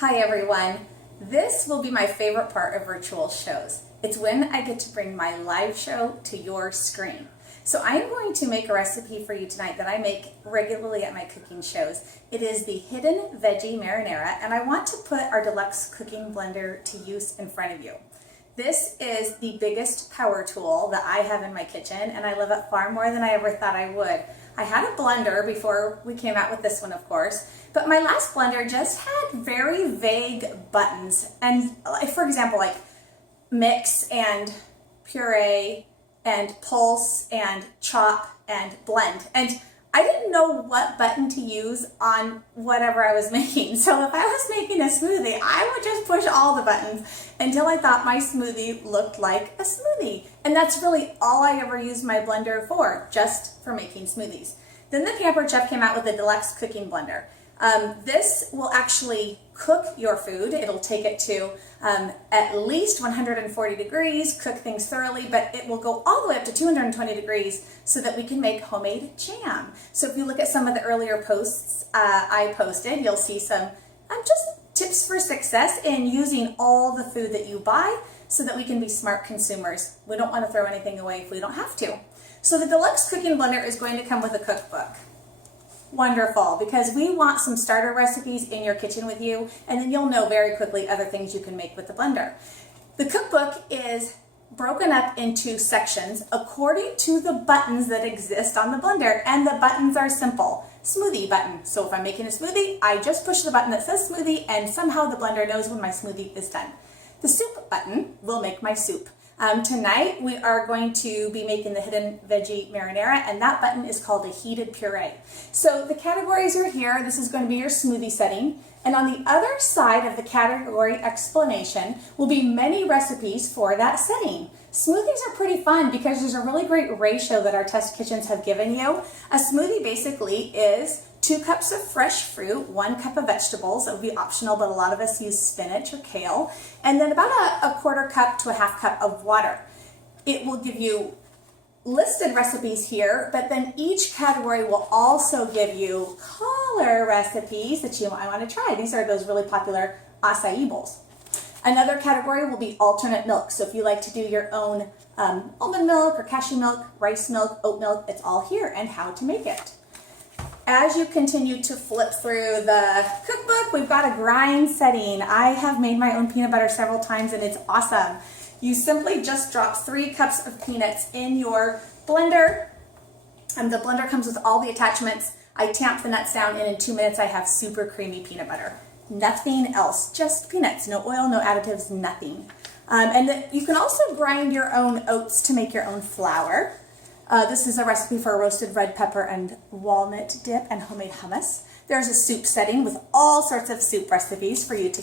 Hi everyone. This will be my favorite part of virtual shows. It's when I get to bring my live show to your screen. So I'm going to make a recipe for you tonight that I make regularly at my cooking shows. It is the hidden veggie marinara, and I want to put our Deluxe cooking blender to use in front of you. This is the biggest power tool that I have in my kitchen, and I love it far more than I ever thought I would. I had a blender before we came out with this one, of course, but my last blender just had very vague buttons. And for example, like mix and puree and pulse and chop and blend. And I didn't know what button to use on whatever I was making. So if I was making a smoothie, I would just push all the buttons until I thought my smoothie looked like a smoothie. And that's really all I ever used my blender for, just for making smoothies. Then the Pampered Chef came out with the Deluxe cooking blender. This will actually cook your food. It'll take it to at least 140 degrees, cook things thoroughly, but it will go all the way up to 220 degrees so that we can make homemade jam. So if you look at some of the earlier posts I posted, you'll see some just tips for success in using all the food that you buy so that we can be smart consumers. We don't want to throw anything away if we don't have to. So the Deluxe cooking blender is going to come with a cookbook. Wonderful, because we want some starter recipes in your kitchen with you, and then you'll know very quickly other things you can make with the blender. The cookbook is broken up into sections according to the buttons that exist on the blender, and the buttons are simple. Smoothie button. So if I'm making a smoothie, I just push the button that says smoothie, and somehow the blender knows when my smoothie is done. The soup button will make my soup. Tonight we are going to be making the hidden veggie marinara, and that button is called a heated puree. So the categories are here. This is going to be your smoothie setting, and on the other side of the category explanation will be many recipes for that setting. Smoothies are pretty fun because there's a really great ratio that our test kitchens have given you. A smoothie basically is 2 cups of fresh fruit, 1 cup of vegetables. It would be optional, but a lot of us use spinach or kale. And then about a 1/4 cup to a 1/2 cup of water. It will give you listed recipes here, but then each category will also give you color recipes that you might want to try. These are those really popular acai bowls. Another category will be alternate milk. So if you like to do your own almond milk or cashew milk, rice milk, oat milk, it's all here, and how to make it. As you continue to flip through the cookbook, we've got a grind setting. I have made my own peanut butter several times, and it's awesome. You simply just drop 3 cups of peanuts in your blender, and the blender comes with all the attachments. I tamp the nuts down, and in 2 minutes I have super creamy peanut butter. Nothing else, just peanuts, no oil, no additives, nothing. You can also grind your own oats to make your own flour. This is a recipe for a roasted red pepper and walnut dip and homemade hummus. There's a soup setting with all sorts of soup recipes for you to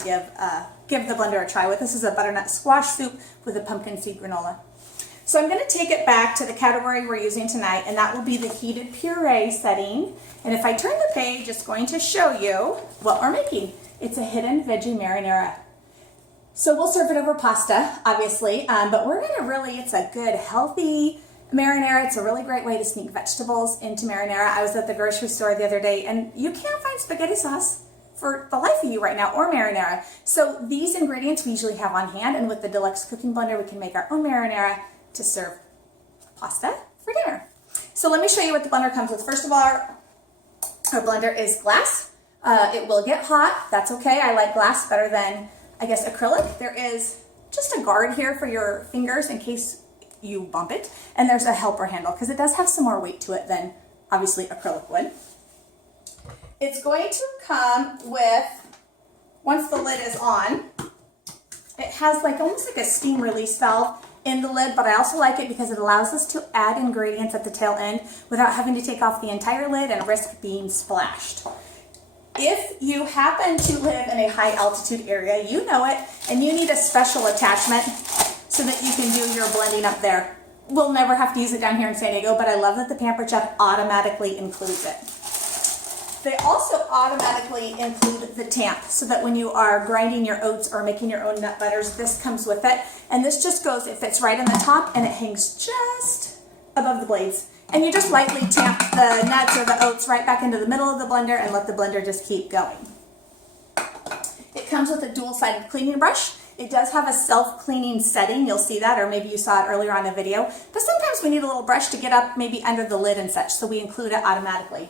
give the blender a try with. This is a butternut squash soup with a pumpkin seed granola. So I'm going to take it back to the category we're using tonight, and that will be the heated puree setting. And if I turn the page, it's going to show you what we're making. It's a hidden veggie marinara. So we'll serve it over pasta, obviously, but we're going to it's a good, healthy marinara. It's a really great way to sneak vegetables into marinara. I was at the grocery store the other day, and you can't find spaghetti sauce for the life of you right now, or marinara. So these ingredients we usually have on hand, and with the Deluxe cooking blender, we can make our own marinara to serve pasta for dinner. So let me show you what the blender comes with. First of all, our blender is glass. It will get hot. That's okay. I like glass better than, I guess, acrylic. There is just a guard here for your fingers in case you bump it, and there's a helper handle because it does have some more weight to it than obviously acrylic would. It's going to come with, once the lid is on, it has almost like a steam release valve in the lid, but I also like it because it allows us to add ingredients at the tail end without having to take off the entire lid and risk being splashed. If you happen to live in a high altitude area, you know it, and you need a special attachment so that you can do your blending up there. We'll never have to use it down here in San Diego, but I love that the Pampered Chef automatically includes it. They also automatically include the tamp so that when you are grinding your oats or making your own nut butters, this comes with it. And this just goes, it fits right on the top, and it hangs just above the blades. And you just lightly tamp the nuts or the oats right back into the middle of the blender and let the blender just keep going. It It comes with a dual-sided cleaning brush. It does have a self-cleaning setting. You'll see that, or maybe you saw it earlier on in a video. But sometimes we need a little brush to get up maybe under the lid and such, so we include it automatically.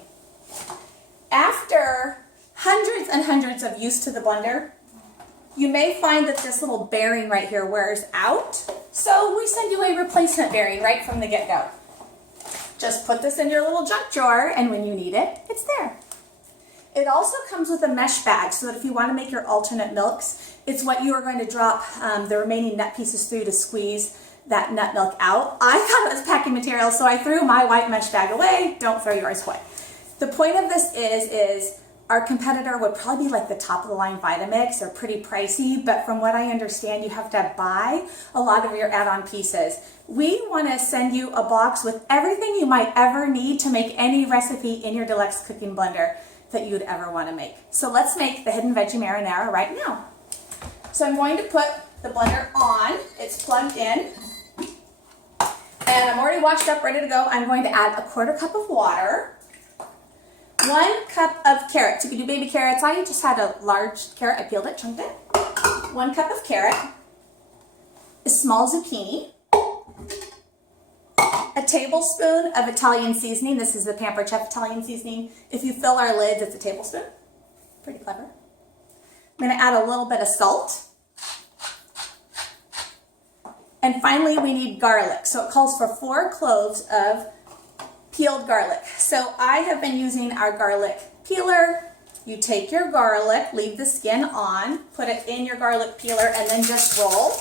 After hundreds and hundreds of use to the blender, you may find that this little bearing right here wears out. So we send you a replacement bearing right from the get-go. Just put this in your little junk drawer, and when you need it, it's there. It also comes with a mesh bag so that if you want to make your alternate milks, it's what you are going to drop the remaining nut pieces through to squeeze that nut milk out. I thought it was packing material, so I threw my white mesh bag away. Don't throw yours away. The point of this is our competitor would probably be like the top of the line Vitamix. They're pretty pricey, but from what I understand, you have to buy a lot of your add-on pieces. We want to send you a box with everything you might ever need to make any recipe in your Deluxe cooking blender that you'd ever want to make. So let's make the hidden veggie marinara right now. So I'm going to put the blender on. It's plugged in. And I'm already washed up, ready to go. I'm going to add a 1/4 cup of water. 1 cup of carrots. You can do baby carrots. I just had a large carrot. I peeled it, chunked it. 1 cup of carrot. A small zucchini. A tablespoon of Italian seasoning. This is the Pampered Italian seasoning. If you fill our lids, it's a tablespoon. Pretty clever. I'm going to add a little bit of salt. And finally, we need garlic. So it calls for 4 cloves of peeled garlic. So I have been using our garlic peeler. You take your garlic, leave the skin on, put it in your garlic peeler, and then just roll.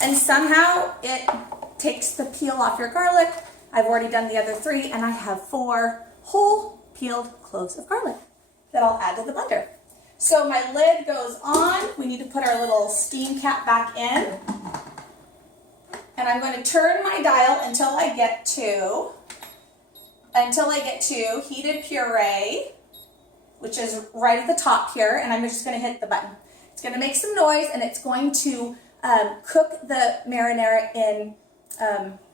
And somehow it takes the peel off your garlic. I've already done the other 3, and I have 4 whole peeled cloves of garlic that I'll add to the blender. So my lid goes on. We need to put our little steam cap back in. And I'm going to turn my dial until I get to heated puree, which is right at the top here, and I'm just going to hit the button. It's going to make some noise, and it's going to cook the marinara in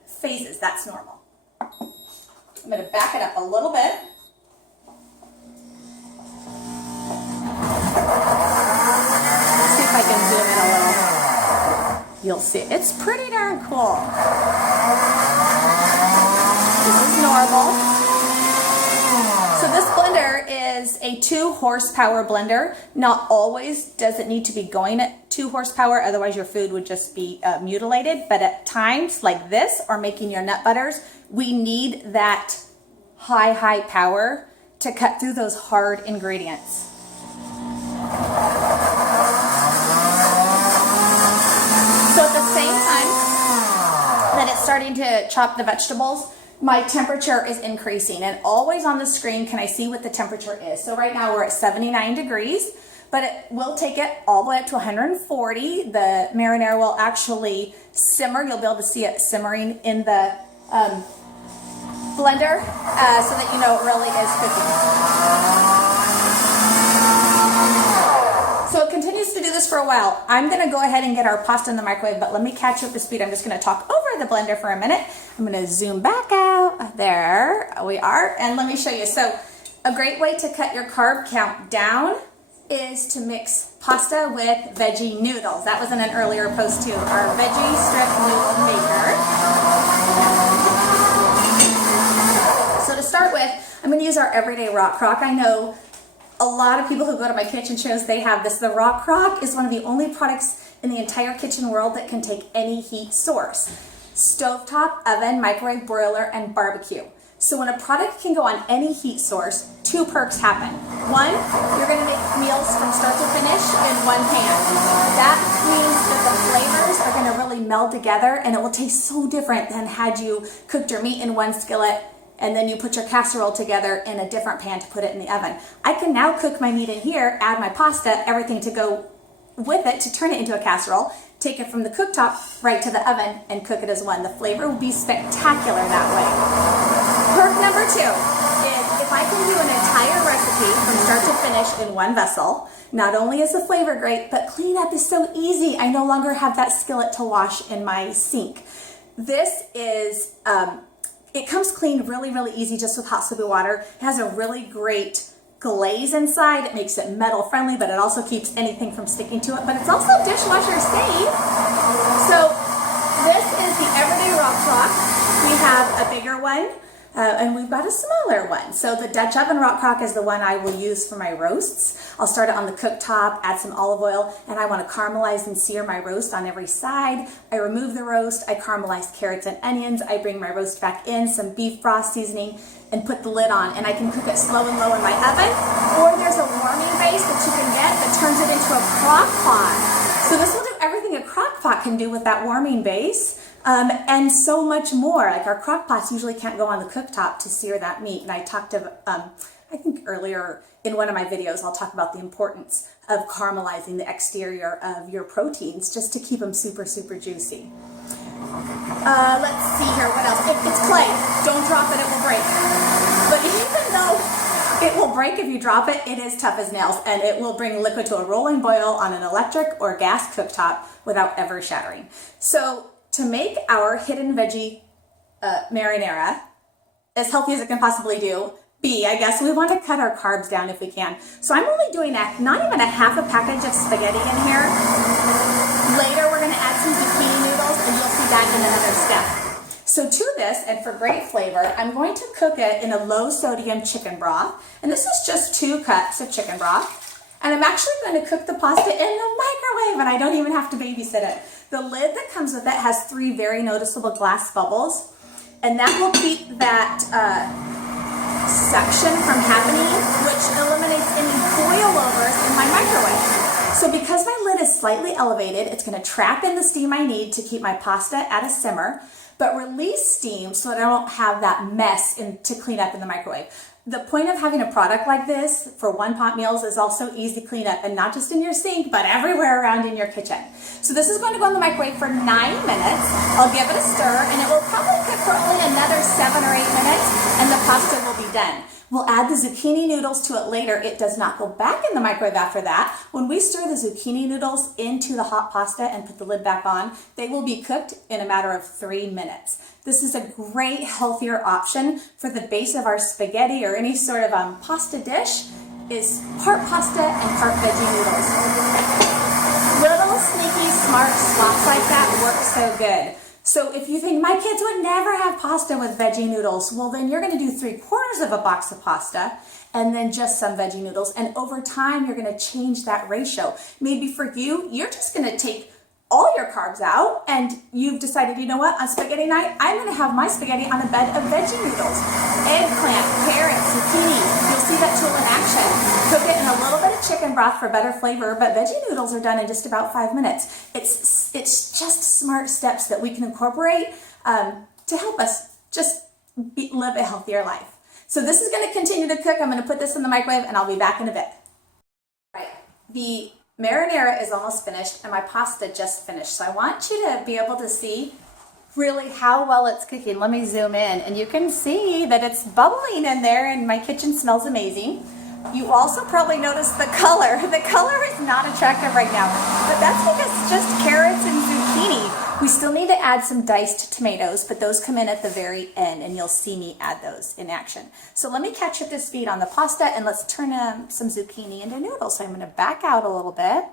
phases. That's normal. I'm going to back it up a little bit. See if I can zoom in a little. You'll see. It's pretty darn cool. This is normal. So this blender is a 2 horsepower blender. Not always does it need to be going at 2 horsepower, otherwise your food would just be mutilated. But at times like this, or making your nut butters, we need that high power to cut through those hard ingredients. So at the same time that it's starting to chop the vegetables, my temperature is increasing, and always on the screen can I see what the temperature is. So right now we're at 79 degrees, but it will take it all the way up to 140. The marinara will actually simmer. You'll be able to see it simmering in the blender so that you know it really is cooking. So it continues to do this for a while. I'm going to go ahead and get our pasta in the microwave, but let me catch up to speed. I'm just going to talk over the blender for a minute. I'm going to zoom back out. There we are. And let me show you. So a great way to cut your carb count down is to mix pasta with veggie noodles. That was in an earlier post too. Our veggie strip noodle maker. So to start with, I'm going to use our everyday rock crock. I know a lot of people who go to my kitchen shows, they have this. The rock crock is one of the only products in the entire kitchen world that can take any heat source. Stovetop, oven, microwave, broiler, and barbecue. So when a product can go on any heat source, 2 perks happen. 1, you're going to make meals from start to finish in one pan. That means that the flavors are going to really meld together, and it will taste so different than had you cooked your meat in one skillet and then you put your casserole together in a different pan to put it in the oven. I can now cook my meat in here, add my pasta, everything to go with it to turn it into a casserole, take it from the cooktop right to the oven and cook it as one. The flavor will be spectacular that way. Perk number 2 is if I can do an entire recipe from start to finish in one vessel, not only is the flavor great, but cleanup is so easy. I no longer have that skillet to wash in my sink. This is, it comes clean really easy just with hot soapy water. It has a really great glaze inside. It makes it metal friendly, but it also keeps anything from sticking to it. But it's also dishwasher safe. So this is the Everyday Rock Crock. We have a bigger one. And we've got a smaller one. So the Dutch oven rock crock is the one I will use for my roasts. I'll start it on the cooktop, add some olive oil, and I want to caramelize and sear my roast on every side. I remove the roast, I caramelize carrots and onions, I bring my roast back in, some beef broth seasoning, and put the lid on. And I can cook it slow and low in my oven, or there's a warming base that you can get that turns it into a crock pot. So this will do everything a crock pot can do with that warming base. And so much more. Like our crock pots usually can't go on the cooktop to sear that meat. And I talked to, I think earlier in one of my videos, I'll talk about the importance of caramelizing the exterior of your proteins just to keep them super, super juicy. Let's see here, what else? It's clay. Don't drop it, it will break. But even though it will break if you drop it, it is tough as nails, and it will bring liquid to a rolling boil on an electric or gas cooktop without ever shattering. So to make our hidden veggie marinara as healthy as it can possibly be, I guess we want to cut our carbs down if we can. So I'm only doing not even a half a package of spaghetti in here. Later we're going to add some zucchini noodles, and you'll see that in another step. So to this, and for great flavor, I'm going to cook it in a low sodium chicken broth. And this is just 2 cups of chicken broth. And I'm actually going to cook the pasta in the microwave, and I don't even have to babysit it. The lid that comes with it has 3 very noticeable glass bubbles, and that will keep that suction from happening, which eliminates any boilovers in my microwave. So because my lid is slightly elevated, it's going to trap in the steam I need to keep my pasta at a simmer, but release steam so that I don't have that mess to clean up in the microwave. The point of having a product like this for one-pot meals is also easy to clean up, and not just in your sink, but everywhere around in your kitchen. So this is going to go in the microwave for 9 minutes. I'll give it a stir, and it will probably cook for only another 7 or 8 minutes, and the pasta will be done. We'll add the zucchini noodles to it later. It does not go back in the microwave after that. When we stir the zucchini noodles into the hot pasta and put the lid back on, they will be cooked in a matter of 3 minutes. This is a great, healthier option for the base of our spaghetti or any sort of pasta dish. Is part pasta and part veggie noodles. Little sneaky smart swaps like that work so good. So if you think my kids would never have pasta with veggie noodles, well then you're going to do 3/4 of a box of pasta and then just some veggie noodles. And over time, you're going to change that ratio. Maybe for you, you're just going to take all your carbs out and you've decided, you know what, on spaghetti night, I'm going to have my spaghetti on a bed of veggie noodles. Eggplant, carrots, zucchini. You'll see that tool in action. Cook it in a little bit of chicken broth for better flavor, but veggie noodles are done in just about 5 minutes. It's just smart steps that we can incorporate to help us just live a healthier life. So this is going to continue to cook. I'm going to put this in the microwave and I'll be back in a bit. All right, the marinara is almost finished and my pasta just finished. So I want you to be able to see really how well it's cooking. Let me zoom in and you can see that it's bubbling in there and my kitchen smells amazing. You also probably noticed the color. The color is not attractive right now, but that's because it's just carrots and zucchini. We still need to add some diced tomatoes, but those come in at the very end and you'll see me add those in action. So let me catch up to speed on the pasta and let's turn some zucchini into noodles. So I'm going to back out a little bit.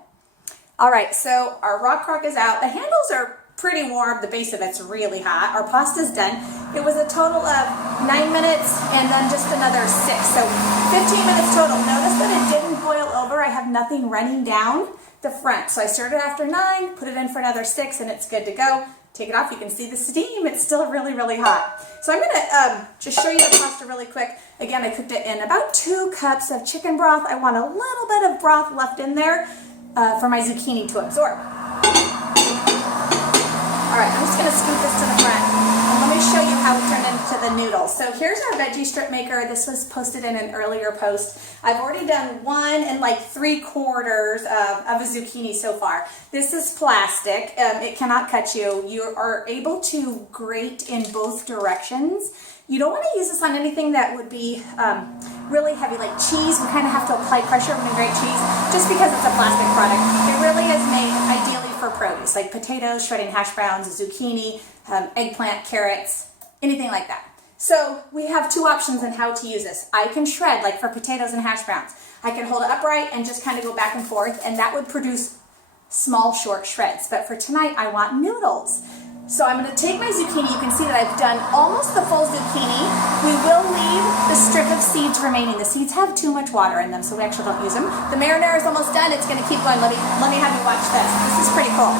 All right, so our rock crock is out. The handles are pretty warm. The base of it's really hot. Our pasta's done. It was a total of 9 minutes and then just another 6. So 15 minutes total. Notice that it didn't boil over. I have nothing running down the front. So I stirred it after 9, put it in for another 6, and it's good to go. Take it off. You can see the steam. It's still really, really hot. So I'm going to just show you the pasta really quick. Again, I cooked it in about 2 cups of chicken broth. I want a little bit of broth left in there for my zucchini to absorb. All right, I'm just going to scoop this to the front. And let me show you how it turned into the noodles. So here's our veggie strip maker. This was posted in an earlier post. I've already done 1 and like 3/4 of a zucchini so far. This is plastic. It cannot cut you. You are able to grate in both directions. You don't want to use this on anything that would be really heavy, like cheese. We kind of have to apply pressure when we grate cheese, just because it's a plastic product. It really is made ideally for produce, like potatoes, shredding hash browns, zucchini, eggplant, carrots, anything like that. So we have two options on how to use this. I can shred, like for potatoes and hash browns. I can hold it upright and just kind of go back and forth, and that would produce small, short shreds. But for tonight, I want noodles. So I'm going to take my zucchini. You can see that I've done almost the full zucchini. We will leave the strip of seeds remaining. The seeds have too much water in them, so we actually don't use them. The marinara is almost done. It's going to keep going. Let me have you watch this. This is pretty cool.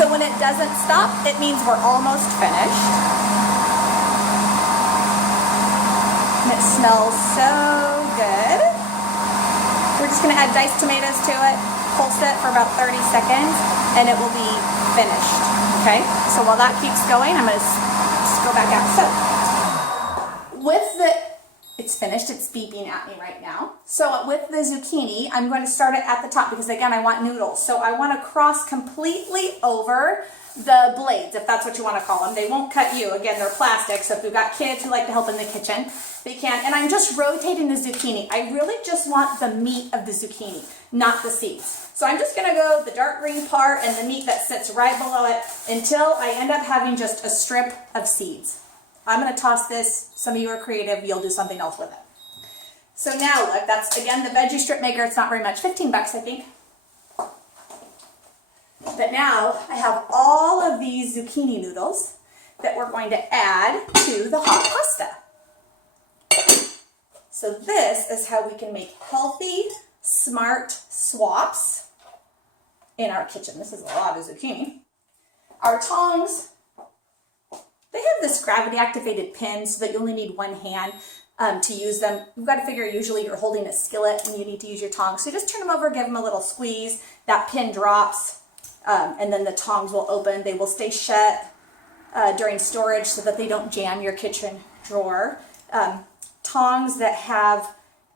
So when it doesn't stop, it means we're almost finished. And it smells so good. We're just going to add diced tomatoes to it. Pulse it for about 30 seconds and it will be finished. Okay, so while that keeps going, I'm going to just go back out. So it's finished, it's beeping at me right now. So with the zucchini, I'm going to start it at the top because again, I want noodles. So I want to cross completely over the blades, if that's what you want to call them. They won't cut you. Again, they're plastic, so if you've got kids who like to help in the kitchen, they can. And I'm just rotating the zucchini. I really just want the meat of the zucchini, not the seeds. So I'm just going to go the dark green part and the meat that sits right below it until I end up having just a strip of seeds. I'm going to toss this. Some of you are creative. You'll do something else with it. So now look, that's again the veggie strip maker. It's not very much, 15 bucks I think. But now I have all of these zucchini noodles that we're going to add to the hot pasta. So this is how we can make healthy, smart swaps in our kitchen. This is a lot of zucchini. Our tongs, they have this gravity activated pin so that you only need one hand to use them. You've got to figure usually you're holding a skillet when you need to use your tongs. So just turn them over, give them a little squeeze. That pin drops and then the tongs will open. They will stay shut during storage so that they don't jam your kitchen drawer. Tongs that have,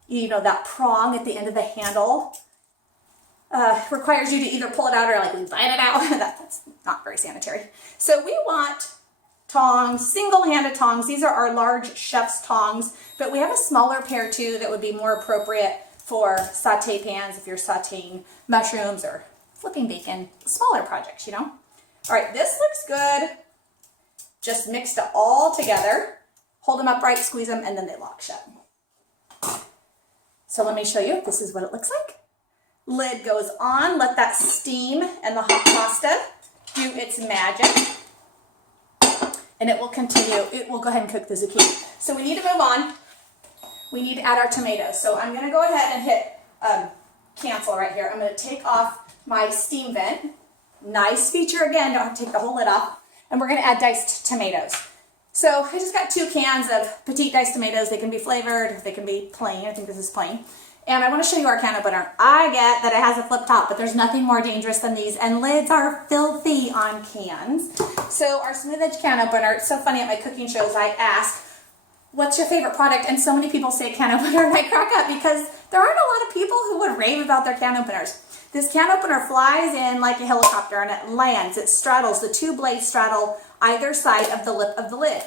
you know, that prong at the end of the handle requires you to either pull it out or like bite it out. That's not very sanitary. So we want tongs, single-handed tongs. These are our large chef's tongs, but we have a smaller pair too that would be more appropriate for saute pans if you're sauteing mushrooms or flipping bacon, smaller projects, you know. All right, this looks good. Just mix it all together. Hold them upright, squeeze them, and then they lock shut. So let me show you. This is what it looks like. Lid goes on. Let that steam and the hot pasta do its magic. And it will continue. It will go ahead and cook the zucchini. So we need to move on. We need to add our tomatoes. So I'm going to go ahead and hit cancel right here. I'm going to take off my steam vent. Nice feature again. Don't have to take the whole lid off. And we're going to add diced tomatoes. So I just got 2 cans of petite diced tomatoes. They can be flavored. They can be plain. I think this is plain. And I want to show you our can opener. I get that it has a flip top, but there's nothing more dangerous than these. And lids are filthy on cans. So our Smooth Edge can opener, it's so funny at my cooking shows, I ask, what's your favorite product? And so many people say can opener, and I crack up because there aren't a lot of people who would rave about their can openers. This can opener flies in like a helicopter and it lands, it straddles, the 2 blades straddle either side of the lip of the lid.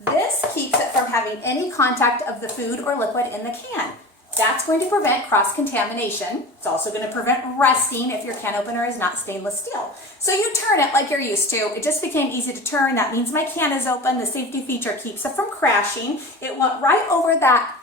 This keeps it from having any contact of the food or liquid in the can. That's going to prevent cross-contamination. It's also going to prevent rusting if your can opener is not stainless steel. So you turn it like you're used to. It just became easy to turn. That means my can is open. The safety feature keeps it from crashing. It went right over that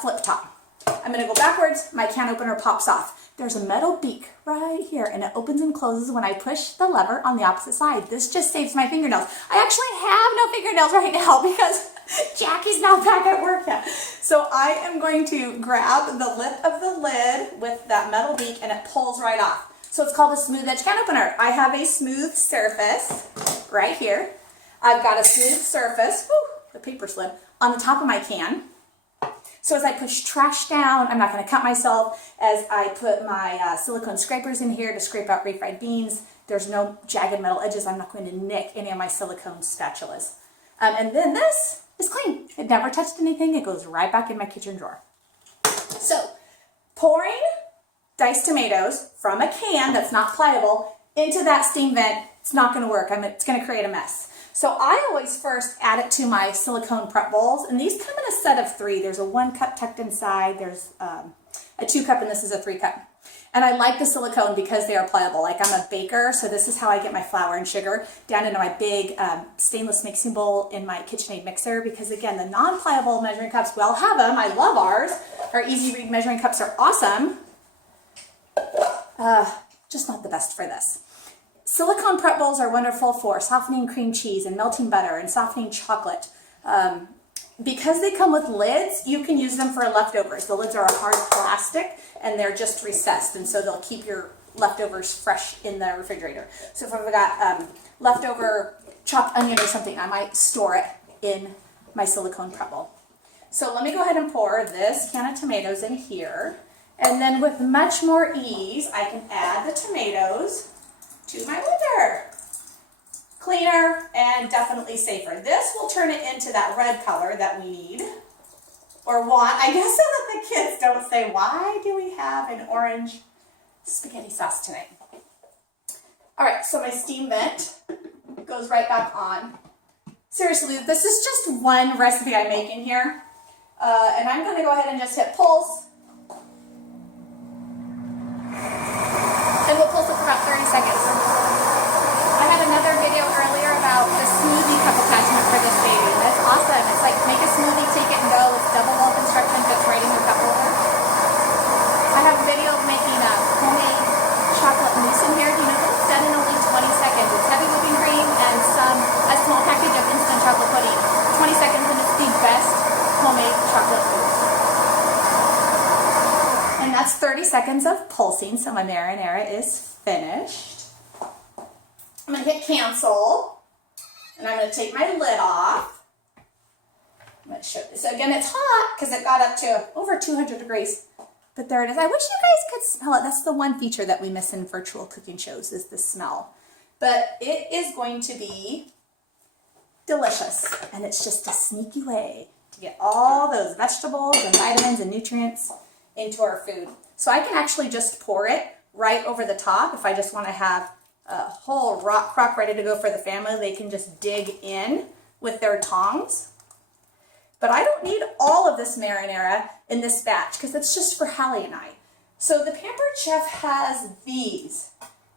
flip top. I'm going to go backwards. My can opener pops off. There's a metal beak right here, and it opens and closes when I push the lever on the opposite side. This just saves my fingernails. I actually have no fingernails right now because Jackie's not back at work yet. So I am going to grab the lip of the lid with that metal beak, and it pulls right off. So it's called a Smooth Edge can opener. I have a smooth surface right here. I've got a smooth surface, the paper slid, on the top of my can. So as I push trash down, I'm not going to cut myself. As I put my silicone scrapers in here to scrape out refried beans, there's no jagged metal edges. I'm not going to nick any of my silicone spatulas. And then this is clean. It never touched anything. It goes right back in my kitchen drawer. So pouring diced tomatoes from a can that's not pliable into that steam vent, it's not going to work. It's going to create a mess. So I always first add it to my silicone prep bowls, and these come in a set of 3. There's a 1 cup tucked inside, there's a 2 cup, and this is a 3 cup. And I like the silicone because they are pliable. Like I'm a baker, so this is how I get my flour and sugar down into my big stainless mixing bowl in my KitchenAid mixer, because again, the non-pliable measuring cups, we all have them. I love ours. Our easy read measuring cups are awesome. Just not the best for this. Silicone prep bowls are wonderful for softening cream cheese and melting butter and softening chocolate. Because they come with lids, you can use them for leftovers. The lids are a hard plastic and they're just recessed, and so they'll keep your leftovers fresh in the refrigerator. So if I've got leftover chopped onion or something, I might store it in my silicone prep bowl. So let me go ahead and pour this can of tomatoes in here, and then with much more ease, I can add the tomatoes to my blender. Cleaner and definitely safer. This will turn it into that red color that we need or want, I guess, so that the kids don't say, why do we have an orange spaghetti sauce tonight? All right, so my steam vent goes right back on. Seriously, this is just one recipe I make in here. And I'm gonna go ahead and just hit pulse. And we'll pulse it for about 30 seconds. I had another video earlier about the smoothie cup attachment for this baby. And that's awesome. It's like make a smoothie, take it and go. It's double wall construction, fits right in your cup holder. I have a video of making a homemade chocolate mousse in here. Do you know that it's done in only 20 seconds? It's heavy whipping cream and a small package of instant chocolate pudding. 20 seconds, and it's the best homemade chocolate mousse. And that's 30 seconds of pulsing, so my marinara is finished. I'm going to hit cancel, and I'm going to take my lid off. I'm going to show this. So again, it's hot because it got up to over 200 degrees, but there it is. I wish you guys could smell it. That's the one feature that we miss in virtual cooking shows, is the smell. But it is going to be delicious, and it's just a sneaky way to get all those vegetables and vitamins and nutrients into our food. So I can actually just pour it right over the top if I just want to have a whole rock crock ready to go for the family. They can just dig in with their tongs. But I don't need all of this marinara in this batch because it's just for Hallie and I. So the Pampered Chef has these.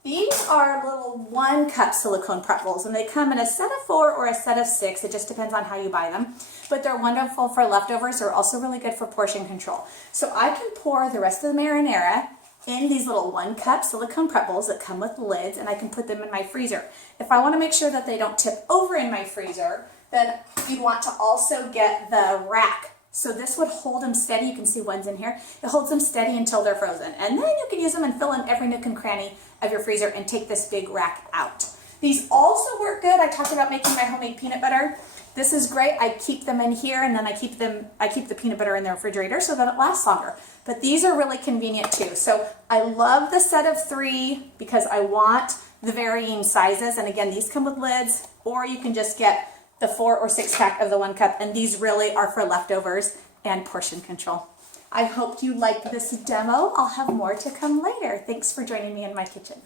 These are little 1 cup silicone prep bowls, and they come in a set of 4 or a set of 6. It just depends on how you buy them. But they're wonderful for leftovers. They're also really good for portion control. So I can pour the rest of the marinara in these little 1 cup silicone prep bowls that come with lids, and I can put them in my freezer. If I want to make sure that they don't tip over in my freezer, then you'd want to also get the rack. So this would hold them steady. You can see one's in here. It holds them steady until they're frozen. And then you can use them and fill in every nook and cranny of your freezer and take this big rack out. These also work good. I talked about making my homemade peanut butter. This is great. I keep them in here, and then I keep the peanut butter in the refrigerator so that it lasts longer. But these are really convenient too. So I love the set of 3 because I want the varying sizes. And again, these come with lids, or you can just get the 4 or 6 pack of the 1 cup. And these really are for leftovers and portion control. I hope you liked this demo. I'll have more to come later. Thanks for joining me in my kitchen.